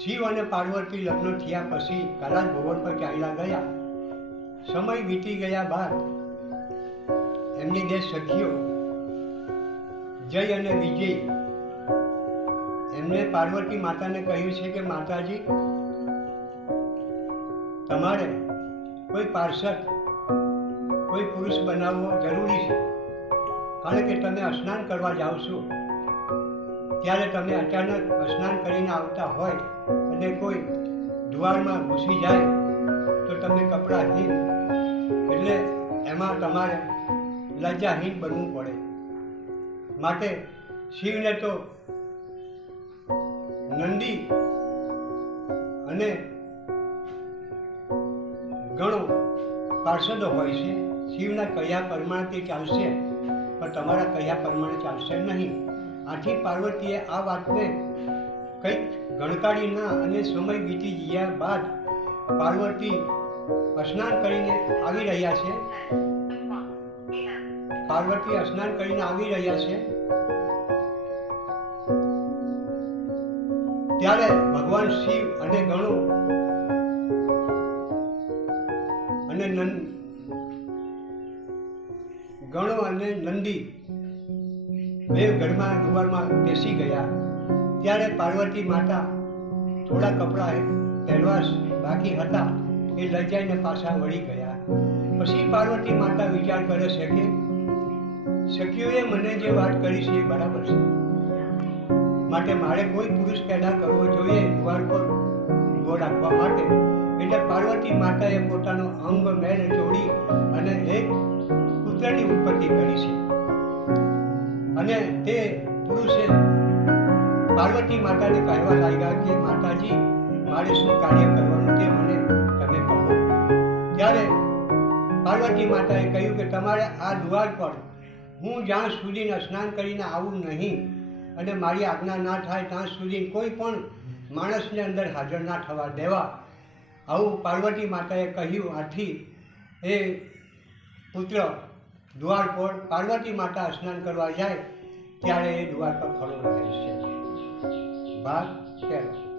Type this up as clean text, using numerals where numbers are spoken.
શિવ અને પાર્વતી લગ્ન થયા પછી કૈલાસ ભવન પર ચાલ્યા ગયા. સમય વીતી ગયા બાદ એમની બે સખીઓ જય અને વિજય એમને પાર્વતી માતાને કહ્યું છે કે માતાજી, તમારે કોઈ પાર્ષદ, કોઈ પુરુષ બનાવવો જરૂરી છે. કારણ કે તમે સ્નાન કરવા જાઓ છો ત્યારે તમે અચાનક સ્નાન કરીને આવતા હોય અને કોઈ દ્વારમાં ઘૂસી જાય તો તમે કપડાહીન, એટલે એમાં તમારે લજ્જાહીન બનવું પડે. માટે શિવને તો નંદી અને ગણો પાર્ષદો હોય છે. શિવના કયા પ્રમાણથી ચાલશે પણ તમારા કયા પ્રમાણે ચાલશે નહીં. આથી પાર્વતીએ આ વાતને કંઈક ગણકારી ના અને સમય વીતી ગયા બાદ પાર્વતી સ્નાન કરીને આવી રહ્યા છે. પાર્વતી સ્નાન કરીને આવી રહ્યા છે ત્યારે ભગવાન શિવ અને ગણો અને નંદી બે ઘરમાં દુવારમાં બેસી ગયા. ત્યારે પાર્વતી માતા થોડા કપડાં પહેરવા બાકી હતા એ લજાઈને પાછા વળી ગયા. પછી પાર્વતી માતા વિચાર કરે છે કે સખીઓએ મને જે વાત કરી છે એ બરાબર છે, માટે મારે કોઈ પુરુષ પેદા કરવો જોઈએ દ્વાર પર ઉભો રાખવા માટે. એટલે પાર્વતી માતાએ પોતાનો અંગ મેળ જોડી અને એક પુત્રની ઉત્પત્તિ કરી છે. અને તે પુરુષે પાર્વતી માતાને કહેવા લાગ્યા કે માતાજી, મારે શું કાર્ય કરવાનું તે મને તમે કહો. ત્યારે પાર્વતી માતાએ કહ્યું કે તમારે આ દ્વાર પર હું જ્યાં સુધી સ્નાન કરીને આવું નહીં અને મારી આજ્ઞા ના થાય ત્યાં સુધી કોઈ પણ માણસને અંદર હાજર ના થવા દેવા. આવું પાર્વતી માતાએ કહ્યું. આથી એ પુત્ર દ્વાર પર પાર્વતી માતા સ્નાન કરવા જાય ત્યારે એ દ્વાર પર ખડો રહે છે. ભાગ 13.